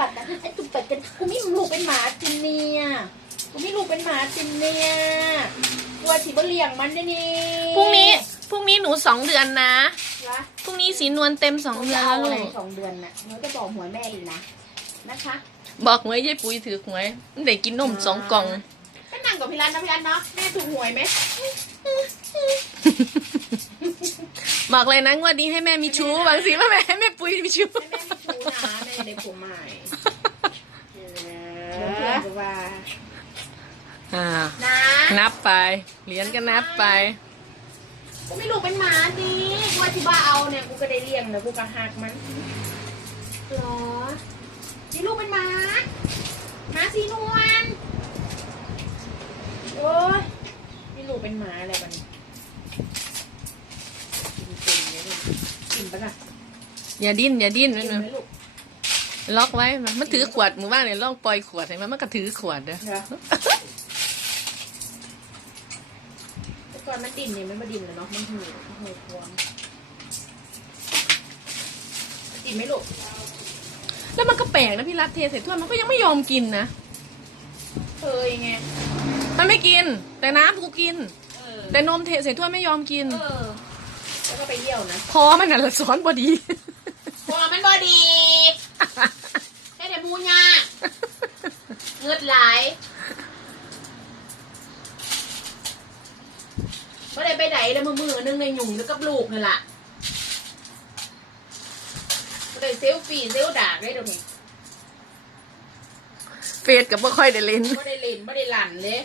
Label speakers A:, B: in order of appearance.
A: ปัดกันไอ้ตุ่มปัดกันกูไม่ลูกเป็นหมาจินเนี่ยกูไม่ลูกเป็นหมาจินเนี่ยกลัวสิบ่เลี้ยงมันได้นี่
B: พรุ่งนี้พรุ่งนี้หนูสองเดือนนะ
A: วะ
B: พรุ่งนี้สีนวลเต็มสองเดือน
A: เอา
B: แล้ว
A: อะไร
B: ลูก
A: สองเดือนน่ะหนูจะบอกหวยแม่อีกนะนะคะ
B: บอกหวยยายปุ๋ยถือหวยได้กินนมสองกล่อง
A: ก็นั่งกับพี่รันนะพี่รันเนาะแม่ถูกหวยไหม
B: บอกเลยนะงวดนี้ให้แม่มีชู้บางสิว่าแม่ให้แม่ปุ๋ยมีชู้
A: แม่แม่ไม่ชูนะแม่ได้ผมใหม่เดี๋ยวเพื่อนจะว่า
B: อ่า
A: นะ
B: นับไปเหรียญก็นับไป
A: กูไม่ลูกเป็นหมาดิกูว่าที่บ้าเอาเนี่ยกูก็ได้เลี้ยงแล้วกูก็หักมันหรอนี่ลูกเป็นหมาหมาสีนวลโอ้ยนี่ลูกเป็นหมาอะไรมันกินเก่งเลยลูกกินปะน่ะ
B: อย่าดิ้นอย่าดิ้น
A: กินไหมลูก
B: ล็อกไว้มันมันถือขวดหมู่บ้านเนี่ยลองปล่อยขวดเห็นไหมมันก็ถือขวดเด้อ
A: เหรอแต่ก่อนมันดินเนี่ยมันมาดินเลยเนาะมันหูมันหูควงกินไหมลูก
B: แล้วมันก็แปลกนะพี่รัตเทใส่ถ้วยมันก็ยังไม่ยอมกินนะ
A: เคยไง
B: มันไม่กิน แต่น้ำกูกิน
A: เออ
B: แต่นมเทใส่ถ้วยไม่ยอมกิน
A: เออ แล้วก็ไปเยี่ยวนะ
B: พอมันน่ะละซ้อนพอดี
A: พอมันบอดีแค่แต่มูยาเงือดไหลก็ได้ไปไหนแล้วมือมือนึงในหยุ่งแล้วกับลูกนี่แหละก็ได้เซลฟี่เซลดากได้ตรงนี้
B: เฟสกับไม่ค่อยได้เล่น
A: ไม่ได้เล่นไม่ได้หลั่นเลย